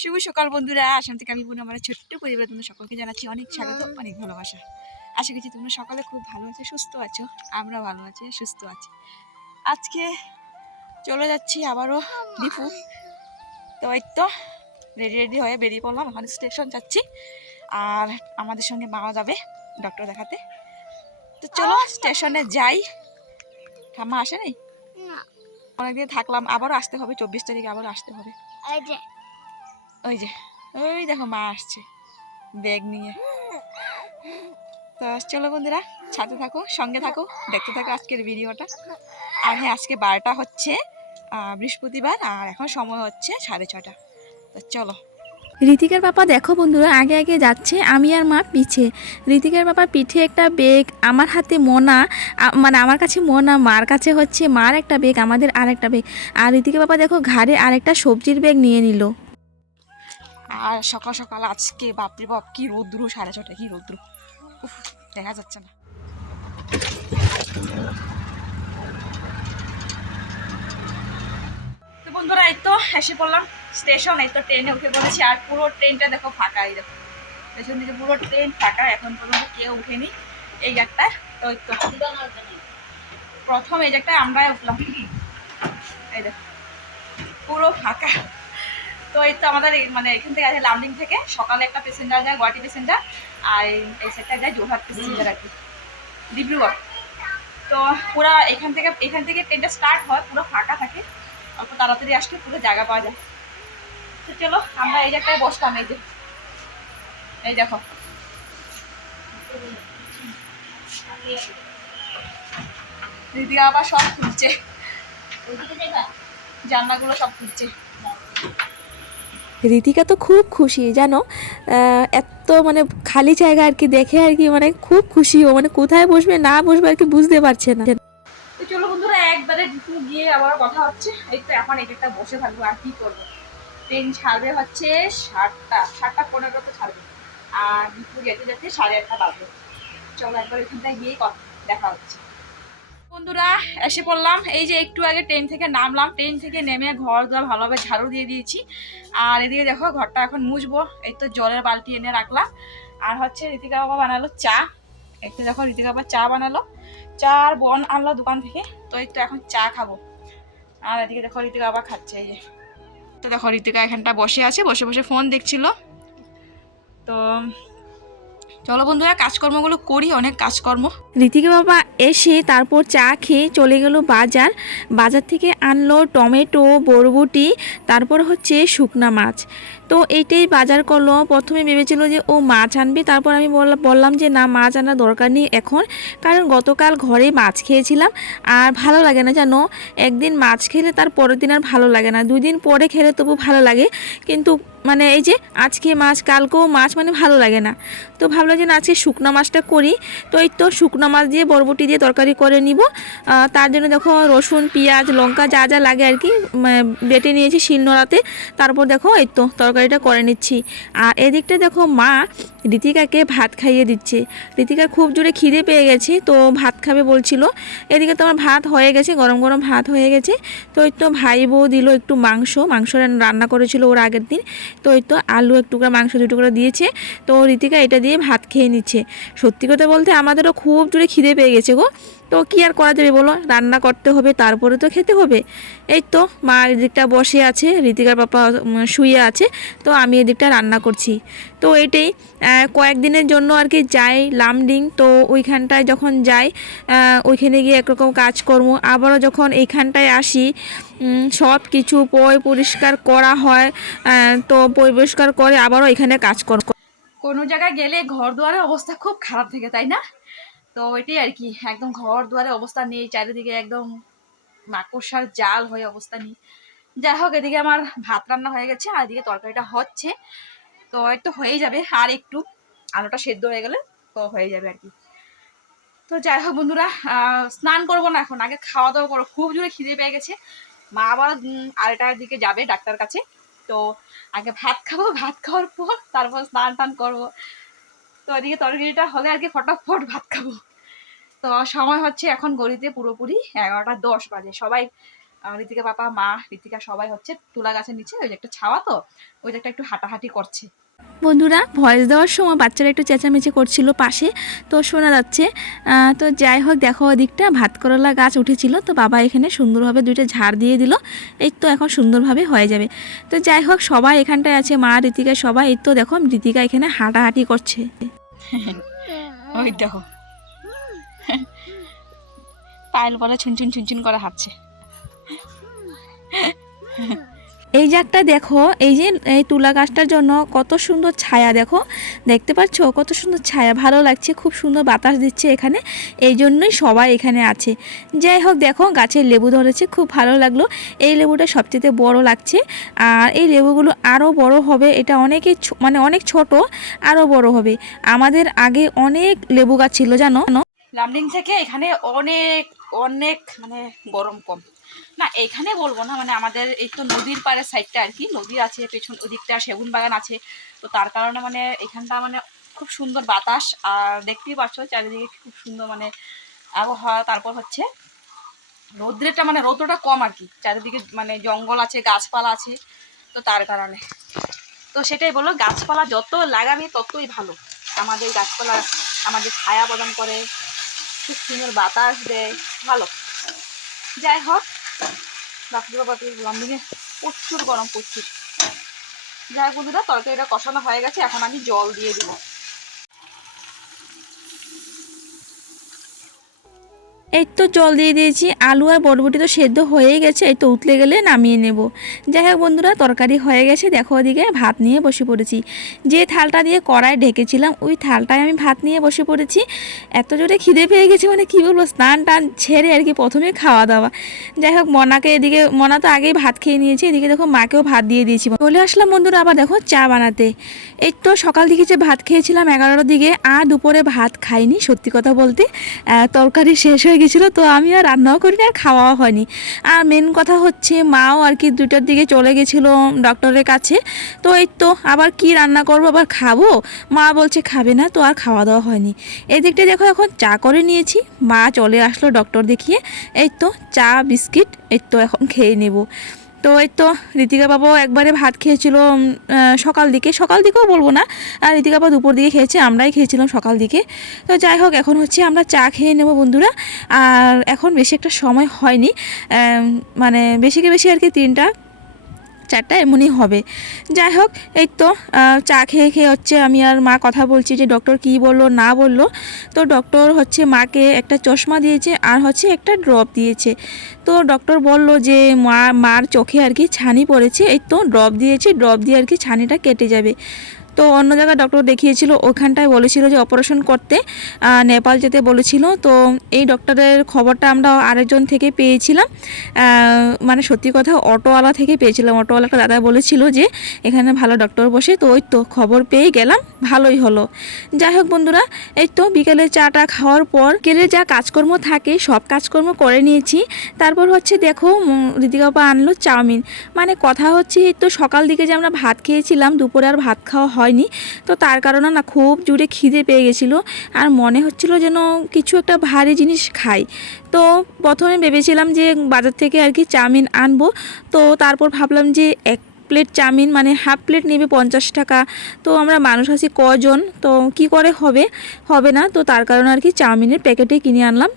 শুভ সকাল বন্ধুরা। আসাম থেকে আমি বোন আমার ছোট্ট পরিবার তোমাদের সকলকে জানাচ্ছি অনেক স্বাগত অনেক ভালোবাসা। আশা করছি তোমরা সকালে খুব ভালো আছো সুস্থ আছো আমরা ভালো আছি সুস্থ আছি। আজকে চলে যাচ্ছি আবারও দীপু। তো এই তো রেডি রেডি হয়ে বেরিয়ে পড়লাম এখন স্টেশন যাচ্ছি। আর আমাদের সঙ্গে মাও যাবে ডক্টর দেখাতে। তো চলো স্টেশনে যাই। ঠাম্মা আসে নাই না। অনেকদিন থাকলাম আবারও আসতে হবে চব্বিশ তারিখে আবারও আসতে হবে। ওই যে, ওই দেখো মা আসছে, ব্যাগ নিয়ে। তো চলো বন্ধুরা, সাথে থাকো, সঙ্গে থাকো, দেখতে থাকো আজকের ভিডিওটা। আর হ্যাঁ আজকে বারোটা হচ্ছে বৃহস্পতিবার, আর এখন সময় হচ্ছে সাড়ে ছটা তো চলো। ঋতিকার বাবা, দেখো বন্ধুরা, আগে আগে যাচ্ছে, আমি আর মা পিছে। ঋতিকার বাবার পিঠে একটা বেগ আমার হাতে মোনা মানে আমার কাছে মোনা, মার কাছে হচ্ছে মার একটা বেগ আমাদের আর একটা বেগ আর ঋতিকার বাবা, দেখো ঘাড়ে আরেকটা সবজির বেগ নিয়ে নিল। আর সকাল সকাল আজকে বাপরে বাপ কি রৌদ্র সাড়ে ছটা কি রৌদ্র। উফ, দেখা যাচ্ছে না। বন্ধুরা এই তো এসে পড়লাম স্টেশন এই তো ট্রেনে উঠে পড়েছি আর পুরো ট্রেনটা দেখো ফাঁকা এই দেখো। পেছন দিকে পুরো ট্রেন ফাঁকা এখন পর্যন্ত কেউ উঠেনি এই জায়গাটা তো এই তো প্রথম এই জায়গাটায় আমরাই উঠলাম। এই দেখো পুরো ফাঁকা। তো এই তো আমাদের মানে এখান থেকে আছে লামডিং থেকে। সকালে একটা প্যাসেঞ্জার যায় গুয়াহাটি প্যাসেঞ্জার আর এই- সাইডটা যায় যোরহাট প্যাসেঞ্জার আর কি। ডিব্রুগড়। তো পুরো এখান থেকে এখান থেকে ট্রেনটা স্টার্ট হয় পুরো ফাঁকা থাকে। অল্প তাড়াতাড়ি আসলে পুরো জায়গা পাওয়া যায়। তো চলো আমরা এই জায়গাটায় বসলাম এই যে। এই দেখো। দিদি আবার সব খুলছে। জানলাগুলো সব খুলছে। ঋতিকা তো খুব খুশি, জানো? এত মানে খালি জায়গা আর কি দেখে আর কি মানে খুব খুশি, ও মানে কোথায় বসবে, না বসবে আর কি বুঝতে পারছে না। চলো বন্ধুরা, একবারে গিয়ে আবার কথা হচ্ছে। এই তো এখন এটা বসে থাকব, আর কি করব? ট্রেন ছাড়বে হচ্ছে সাতটা সাতটা ছাড়বে। আর ডিপু যেতে যেতে সাড়ে আটটা বাজবে। চলো একবার এখানটায় গিয়ে দেখা হচ্ছে। বন্ধুরা, এসে পড়লাম। এই যে একটু আগে ট্রেন থেকে নামলাম। ট্রেন থেকে নেমে ঘর দুয়ার ভালোভাবে ঝাড়ু দিয়ে দিয়েছি। আর এদিকে দেখো, ঘরটা এখন মুছবো। এই তো জলের বালতি এনে রাখলাম। আর হচ্ছে ঋতিকা বাবা বানালো চা। একটু দেখো ঋতিকা বাবা চা বানালো। চা আর বন আনলো দোকান থেকে। তো তো এখন চা খাব। আর এদিকে দেখো ঋতিকা বাবা খাচ্ছে এই যে। তো দেখো ঋতিকা এখানটা বসে আছে। বসে বসে ফোন দেখছিল। তো চলো বন্ধুরা, কাজকর্মগুলো করি, অনেক কাজকর্ম। ঋতিকা বাবা এসে তারপর চা খেয়ে চলে গেল বাজার। বাজার থেকে আনলো টমেটো, বরবটি, তারপর হচ্ছে শুকনা মাছ। তো এইটাই বাজার করল। প্রথমে ভেবেছিল যে ও মাছ আনবে, তারপর আমি বললাম যে না, মাছ আনার দরকার নেই এখন, কারণ গতকাল ঘরে মাছ খেয়েছিলাম। আর ভালো লাগে না জানো, একদিন মাছ খেলে তার পরের দিন আর ভালো লাগে না। দুই দিন পরে খেলে তবু ভালো লাগে। কিন্তু মানে এই যে আজকে মাছ, কালকেও মাছ মানে ভালো লাগে না। তো ভাবলাম যে না, আজকে শুকনো মাছটা করি। তো এই তো শুকনো মাছ দিয়ে বরবটি দিয়ে তরকারি করে নিব। তার জন্য দেখো রসুন, পেঁয়াজ, লঙ্কা যা যা লাগে আর কি বেটে নিয়েছি শিলনোড়াতে। তারপর দেখো এই তো তরকারিটা করে নিচ্ছি। আর এদিকটা দেখো মা ঋতিকাকে ভাত খাইয়ে দিচ্ছে। ঋতিকার খুব জোরে খিদে পেয়ে গেছে, তো ভাত খাবে বলছিল। এদিকে তো আমার ভাত হয়ে গেছে, গরম গরম ভাত হয়ে গেছে। তো ওই তো ভাই বউ দিল একটু মাংস মাংস রান- রান্না করেছিল ওর আগের দিন। তো ওই তো আলু এক টুকরা, মাংস দু টুকরা দিয়েছে। তো ঋতিকা এটা দিয়ে ভাত খেয়ে নিচ্ছে। সত্যি কথা বলতে আমাদেরও খুব জোরে খিদে পেয়ে গেছে গো। তো কি আর করা যাবে বলো? রান্না করতে হবে, তারপরে তো খেতে হবে। এই তো মা এদিকটা বসে আছে, ঋতিকার পাপা শুয়ে আছে, তো আমি এদিকটা রান্না করছি। তো এটাই কয়েকদিনের জন্য আর কি যাই লামডিং, তো ওইখানটায় যখন যাই ওইখানে গিয়ে একরকম কাজকর্ম আবারও যখন এইখানটায় আসি সব কিছু পয় পরিষ্কার করা হয় তো পরিষ্কার করে আবারও এখানে কাজকর্ম কোনো জায়গায় গেলে ঘর দুয়ারের অবস্থা খুব খারাপ থাকে, তাই না? তো এটাই আর কি, একদম ঘর দুয়ারের অবস্থা নেই, চারিদিকে একদম মাকড়সার জাল হয়ে অবস্থা নেই। যাই হোক, এদিকে আমার ভাত রান্না হয়ে গেছে, আর এদিকে তরকারিটা হচ্ছে। তো একটু হয়েই যাবে, আর একটু আলুটা সেদ্ধ হয়ে গেলে তো হয়ে যাবে আর কি। তো যাই হোক বন্ধুরা স্নান করব না এখন, আগে খাওয়া দাওয়া করো। খুব জোরে খিদে পেয়ে গেছে। মা আবার আড়াইটার দিকে যাবে ডাক্তার কাছে। তো আগে ভাত খাব, ভাত খাওয়ার পর তারপর স্নান টান করব। তো এদিকে তরকারিটা হলে আর কি ফটাফট ভাত খাব। তো সময় হচ্ছে এখন গড়িতে পুরোপুরি এগারোটা দশ বাজে। সবাই ঋতিকা পাপা, মা, ঋতিকা সবাই হচ্ছে তুলা গাছের নিচে, ওই যে একটা ছাওয়া তো ওই যে একটা একটু হাঁটাহাঁটি করছে। বন্ধুরা, ভয়েস দেওয়ার সময় বাচ্চারা একটু চেঁচামেচি করছিল পাশে, তো শোনা যাচ্ছে তো যাই হোক, দেখো ওদিকটা ভাত করলা গাছ উঠেছিল, তো বাবা এখানে সুন্দরভাবে দুইটা ঝাড় দিয়ে দিল, এই তো এখন সুন্দরভাবে হয়ে যাবে। তো যাই হোক, সবাই এখানটায় আছে, মা রীতিকা সবাই, এই তো দেখো রীতিকা এখানে হাঁটাহাঁটি করছে। ওই দেখো। পায়ের পরে ছুনছুন ছুনছুন করে হাঁটছে। এই জায়গাটা দেখো, এই যে, এই তুলা গাছটার জন্য কত সুন্দর ছায়া দেখো। দেখতে পাচ্ছ? কত সুন্দর ছায়া, ভালো লাগছে, খুব সুন্দর বাতাস দিচ্ছে এখানে। এই জন্যই সবাই এখানে আছে। যাই হোক, দেখো, গাছের লেবু ধরেছে, খুব ভালো লাগল। এই লেবুটা সবচেয়ে বড় লাগছে। আর এই লেবুগুলো আরও বড় হবে, এটা অনেকই ছো- মানে অনেক ছোট, আরও বড় হবে। আমাদের আগে অনেক লেবু গাছ ছিল, জানো? লামডিং থেকে এখানে অনেক অনেক মানে গরম কম। না, এখানে বলব না মানে আমাদের এই তো নদীর পাড়ের সাইডটা আর কি, নদী আছে, পেছন ওদিকটা সেগুন বাগান আছে, তো তার কারণে মানে এখানটা মানে খুব সুন্দর বাতাস, আর দেখতেই পাচ্ছ চারিদিকে খুব সুন্দর মানে আবহাওয়া, তারপর হচ্ছে রৌদ্রেরটা মানে রৌদ্রটা কম আর কি, চারিদিকে মানে জঙ্গল আছে, গাছপালা আছে, তো তার কারণে। তো সেটাই বলো গাছপালা যত লাগাবে ততই ভালো, আমাদের গাছপালা, আমাদের ছায়া প্রদান করে, খুব সুন্দর বাতাস দেয়, ভালো। যাই হোক বাপরে বাবা লন্ডনে প্রচুর গরম প্রচুর যাই বন্ধুরা, তরকারিটা কষানো হয়ে গেছে, এখন আমি জল দিয়ে দিব এই তো জল দিয়ে দিয়েছি, আলু আর বরবটি তো সেদ্ধ হয়েই গেছে, এই তো উতলে গেলে নামিয়ে নেব। যাই হোক বন্ধুরা, তরকারি হয়ে গেছে, দেখো ওদিকে ভাত নিয়ে বসে পড়েছি। যে থালটা দিয়ে কড়াই ঢেকেছিলাম, ওই থালটায় আমি ভাত নিয়ে বসে পড়েছি। এত জোরে খিদে পেয়ে গেছে মানে কী বলব, স্নান টান ছেড়ে আর কি প্রথমে খাওয়া দাওয়া। যাই হোক, মনাকে এদিকে, মনা তো আগেই ভাত খেয়ে নিয়েছে, এদিকে দেখো মাকেও ভাত দিয়ে দিয়েছি। চলে আসলাম বন্ধুরা আবার, দেখো চা বানাতে। এই তো সকাল দিকে যে ভাত খেয়েছিলাম এগারোটার দিকে, আর দুপুরে ভাত খাইনি, সত্যি কথা বলতে তরকারি শেষ হয়ে গেছিল তো আমি আর রান্নাও করিনি আর খাওয়াও হয়নি। আর মেন কথা হচ্ছে মাও আর কি দুটার দিকে চলে গেছিল ডক্টরের কাছে। তো এই তো, আবার কি রান্না করব, আবার খাব? মা বলছে, খাবে না, তো আর খাওয়া দাওয়া হয়নি। এদিকটা দিকটা দেখো, এখন চা করে নিয়েছি। মা চলে আসলো ডক্টর দেখিয়ে। এই তো, চা, বিস্কিট, এই তো এখন খেয়ে নেব। তো এই তো ঋতিকা বাবাও একবারে ভাত খেয়েছিল সকাল দিকে। সকাল দিকেও বলব না আর ঋতিকা বাবা দুপুর দিকে খেয়েছে, আমরাই খেয়েছিলাম সকাল দিকে। তো যাই হোক, এখন হচ্ছে আমরা চা খেয়ে নেব বন্ধুরা। আর এখন বেশি একটা সময় হয়নি মানে বেশিকে বেশি আর কি তিনটা। চারটা এমনই হবে। যাই হোক, এই তো চা খেয়ে খেয়ে হচ্ছে আমি আর মা কথা বলছি যে ডক্টর কি বলল, না বলল। তো ডক্টর হচ্ছে মাকে একটা চশমা দিয়েছে আর হচ্ছে একটা ড্রপ দিয়েছে। তো ডক্টর বলল যে মা, মার চোখে আর কি ছানি পড়েছে। এই তো ড্রপ দিয়েছে ড্রপ দিয়ে আর কি ছানিটা কেটে যাবে। তো অন্য জায়গায় ডক্টর দেখিয়েছিল ওখানটায় বলেছিল যে অপারেশন করতে নেপাল যেতে বলেছিল। তো এই ডক্টরের খবরটা আমরা আরেকজন থেকে পেয়েছিলাম। মানে সত্যি কথা অটোওয়ালা থেকে পেয়েছিলাম। অটোওয়ালাটা দাদা বলেছিল যে এখানে ভালো ডক্টর বসে। তো ওই তো খবর পেয়ে গেলাম ভালোই হলো। যাই হোক বন্ধুরা এই তো বিকেলে চাটা খাওয়ার পর কেলে যা কাজকর্ম থাকে সব কাজকর্ম করে নিয়েছি। তারপর হচ্ছে দেখো উম, ঋতিকা আনলো চাউমিন। মানে কথা হচ্ছে এই তো সকাল দিকে যে আমরা ভাত খেয়েছিলাম দুপুরে আর ভাত খাওয়া হয়নি। তো তার কারণে না খুব জুড়ে খিদে পেয়ে গেছিল আর মনে হচ্ছিল যেন কিছু একটা ভারী জিনিস খাই। তো প্রথমে ভেবেছিলাম যে বাজার থেকে আর কি চাউমিন আনব। তো তারপর ভাবলাম যে এক প্লেট চাউমিন মানে হাফ প্লেট নেবে পঞ্চাশ টাকা। তো আমরা মানুষ আছি কজন, তো কি করে হবে? হবে না, তো তার কারণে আর কি চাউমিনের প্যাকেটে কিনে আনলাম।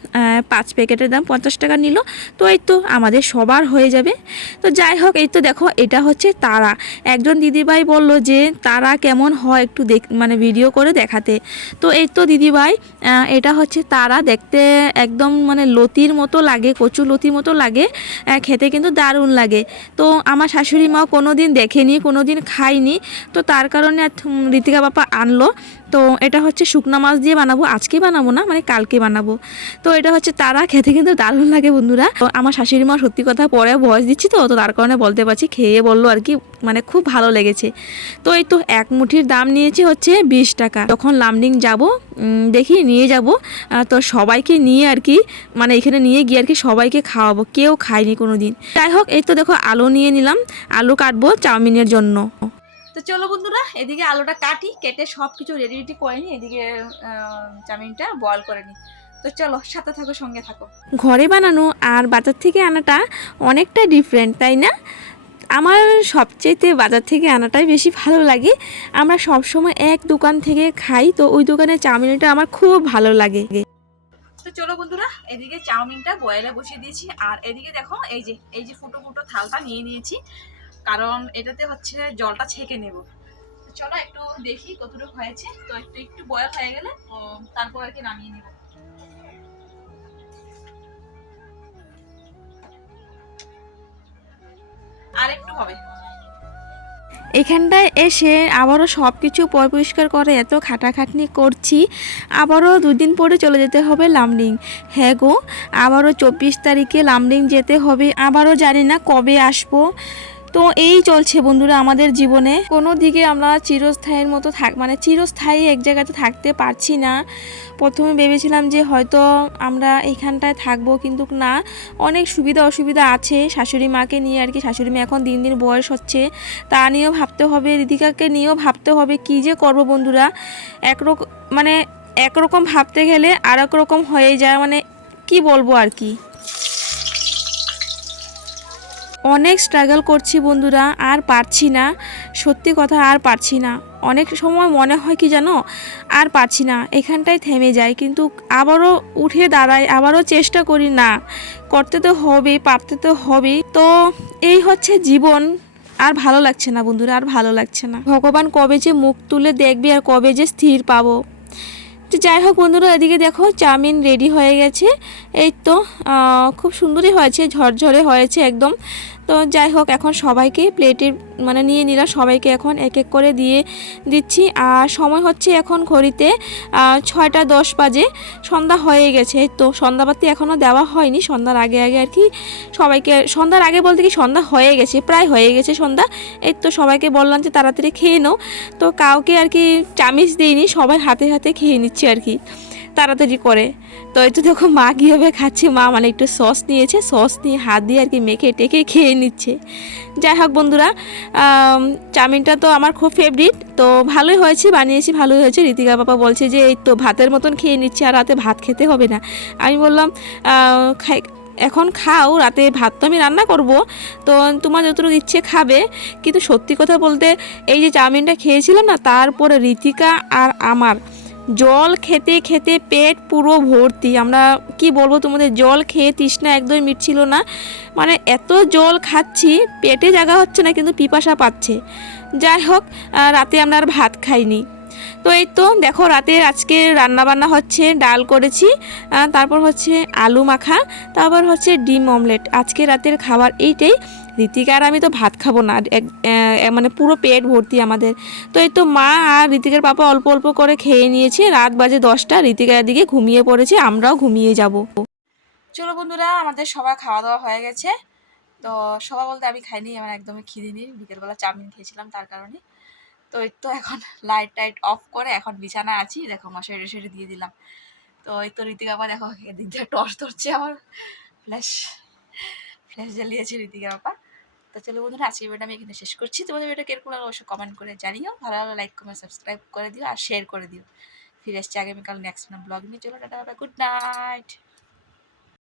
পাঁচ প্যাকেটের দাম পঞ্চাশ টাকা নিল। তো এই তো আমাদের সবার হয়ে যাবে। তো যাই হোক, এই তো দেখো, এটা হচ্ছে তারা। একজন দিদিভাই বলল যে, তারা কেমন হয় একটু দেখ মানে ভিডিও করে দেখাতে। তো এই তো দিদিভাই এটা হচ্ছে তারা। দেখতে একদম মানে লতির মতো লাগে কচু লতির মতো লাগে। খেতে কিন্তু দারুণ লাগে। তো আমার শাশুড়ি মা কোনো দিন দেখেনি কোনো দিন খাইনি তো তার কারণে ঋতিকা বাপা আনলো। তো এটা হচ্ছে শুকনা মাছ দিয়ে বানাবো। আজকে বানাবো না মানে কালকে বানাবো। তো এটা হচ্ছে তারা, খেতে কিন্তু দারুণ লাগে বন্ধুরা। আমার শাশুড়ি মা সত্যি কথা পরে বয়স দিচ্ছি তো তো তার কারণে বলতে পারছি, খেয়ে বলল আর কি মানে খুব ভালো লেগেছে। তো এই তো এক মুঠির দাম নিয়েছে হচ্ছে বিশ টাকা। যখন লামডিং যাব দেখি নিয়ে যাব। তো সবাইকে নিয়ে আর কি মানে এখানে নিয়ে গিয়ে আর কি সবাইকে খাওয়াবো। কেউ খায়নি কোনো দিন যাই হোক, এই তো দেখো, আলু নিয়ে নিলাম। আলু কাটবো চাউমিনের জন্য। তো চলো বন্ধুরা এদিকে আলুটা কাটি কেটে সব কিছু রেডি রেডি করে নিই এদিকে চাউমিনটা বয়েল করে নিই। তো চলো সাথে থাকো সঙ্গে থাকো। ঘরে বানানো আর বাজার থেকে আনাটা অনেকটা ডিফারেন্ট তাই না? আমার সবচেয়েতে বাজার থেকে আনাটাই বেশি ভালো লাগে। আমরা সব সময় এক দোকান থেকে খাই তো ওই দোকানের চাউমিনটা আমার খুব ভালো লাগে। তো চলো বন্ধুরা এদিকে চাউমিনটা বয়েলে বসিয়ে দিয়েছি। আর এদিকে দেখো এই যে এই যে ফুটো ফুটো থালটা নিয়ে নিয়েছি। কারণ এটাতে হচ্ছে জলটা ছেঁকে নেব। চলো একটু দেখি কতটুকু হয়েছে। তো একটু একটু বয়েল হয়ে গেলে তারপর আর কি নামিয়ে নেব। আর একটু হবে। এখানটায় এসে আবারও সব কিছু পরিষ্কার করে এত খাটাখাটনি করছি, আবারও দুদিন পরে চলে যেতে হবে লামডিং। হ্যাঁ গো, আবারও চব্বিশ তারিখে লামডিং যেতে হবে, আবারও জানি না কবে আসব। তো এই চলছে বন্ধুরা আমাদের জীবনে। কোনো দিকে আমরা চিরস্থায়ীর মতো থাক মানে চিরস্থায়ী এক জায়গাতে থাকতে পারছি না। প্রথমে ভেবেছিলাম যে হয়তো আমরা এখানটায় থাকব, কিন্তু না। অনেক সুবিধা অসুবিধা আছে শাশুড়ি মাকে নিয়ে আর কি। শাশুড়ি মা এখন দিন দিন বয়স হচ্ছে। তা নিয়েও ভাবতে হবে রিদিকাকে নিয়েও ভাবতে হবে, কি যে করব বন্ধুরা? একরকম মানে একরকম ভাবতে গেলে আর এক রকম হয়ে যায়। মানে কি বলব আর কি? অনেক স্ট্রাগল করছি বন্ধুরা, আর পারছি না। সত্যি কথা, আর পারছি না। অনেক সময় মনে হয় কি জানো? আর পারছি না, এখানটায় থেমে যায় কিন্তু আবারও উঠে দাঁড়াই, আবারও চেষ্টা করি, না, করতে তো হবে, পারতে তো হবে। তো এই হচ্ছে জীবন, আর ভালো লাগছে না বন্ধুরা, আর ভালো লাগছে না। ভগবান কবে যে মুখ তুলে দেখবে, আর কবে যে স্থির পাবো। তো যাই হোক বন্ধুরা, এদিকে দেখো, চাউমিন রেডি হয়ে গেছে। এই তো খুব সুন্দরই হয়েছে, ঝরঝরে হয়েছে একদম। তো যাই হোক, এখন সবাইকে প্লেটে মানে নিয়ে নিলাম। সবাইকে এখন এক এক করে দিয়ে দিচ্ছি। আর সময় হচ্ছে এখন ঘড়িতে ছয়টা দশ বাজে। সন্ধ্যা হয়ে গেছে। তো সন্ধ্যাবাতি এখনও দেওয়া হয়নি। সন্ধ্যার আগে আগে আর কি সবাইকে, সন্ধ্যার আগে বলতে কি সন্ধ্যা হয়ে গেছে, প্রায় হয়ে গেছে সন্ধ্যা। এই তো সবাইকে বললাম যে তাড়াতাড়ি খেয়ে নাও। তো কাউকে আর কি চামিচ দিইনি, সবাই হাতে হাতে খেয়ে নিচ্ছে আর কি। তাড়াতাড়ি করে। তো এই তো দেখো মা কীভাবে খাচ্ছে। মা মানে একটু সস নিয়েছে, সস নিয়ে হাত দিয়ে আর কি মেখে টেকে খেয়ে নিচ্ছে। যাই হোক বন্ধুরা চাউমিনটা তো আমার খুব ফেভারিট তো ভালোই হয়েছে, বানিয়েছি, ভালোই হয়েছে। রীতিকা বাবা বলছে যে, এই তো ভাতের মতন খেয়ে নিচ্ছে, আর রাতে ভাত খেতে হবে না। আমি বললাম খাই, এখন খাও, রাতে ভাত তো আমি রান্না করব। তো তোমার যতটুকু ইচ্ছে খাবে। কিন্তু সত্যি কথা বলতে, এই যে চাউমিনটা খেয়েছিলাম না, তারপরে রীতিকা আর আমার জল খেতে খেতে পেট পুরো ভর্তি। আমরা কি বলব তোমাদের, জল খেয়ে তৃষ্ণা একদমই মিটছিল না। মানে এত জল খাচ্ছি, পেটে জায়গা হচ্ছে না, কিন্তু পিপাসা পাচ্ছে। যাই হোক রাতে আমরা আর ভাত খাইনি। তো এই তো, দেখো রাতে আজকে রান্নাবান্না হচ্ছে, ডাল করেছি তারপর হচ্ছে আলু মাখা, তারপর হচ্ছে ডিম অমলেট। আজকে রাতের খাবার এইটাই। ঋতিকা আর আমি তো ভাত খাব না। মানে পুরো পেট ভর্তি আমাদের। তো এই তো মা আর ঋতিকার পাপা অল্প অল্প করে খেয়ে নিয়েছে। রাত বাজে দশটা ঋতিকার দিকে ঘুমিয়ে পড়েছে, আমরাও ঘুমিয়ে যাব। চলো বন্ধুরা, আমাদের সবার খাওয়া দাওয়া হয়ে গেছে। তো সবাই বলতে আমি খাইনি, আমার একদমই খিদে নেই। বিকেলবেলা চাউমিন খেয়েছিলাম তার কারণে। তো এই তো এখন লাইট টাইট অফ করে এখন বিছানায় আছি। দেখো মশারি টশারি দিয়ে দিলাম। তো এই তো ঋতিকা বাবা দেখো এদিক দিয়ে টর্চ ধরছে আমার। ফ্ল্যাশ ফ্ল্যাশ জ্বালিয়েছে ঋতিকা বাবা তো চলো বন্ধুরা আজকে ভিডিওটা আমি এখানে শেষ করছি। তোমাদের ভিডিওটা কীরকম লাগল অবশ্যই কমেন্ট করে জানিও। ভালো ভালো লাইক কমেন্ট সাবস্ক্রাইব করে দিও আর শেয়ার করে দিও। ফিরে আসছি আগামীকাল নেক্সট ব্লগ নিয়ে। চলো, টাটা গুড নাইট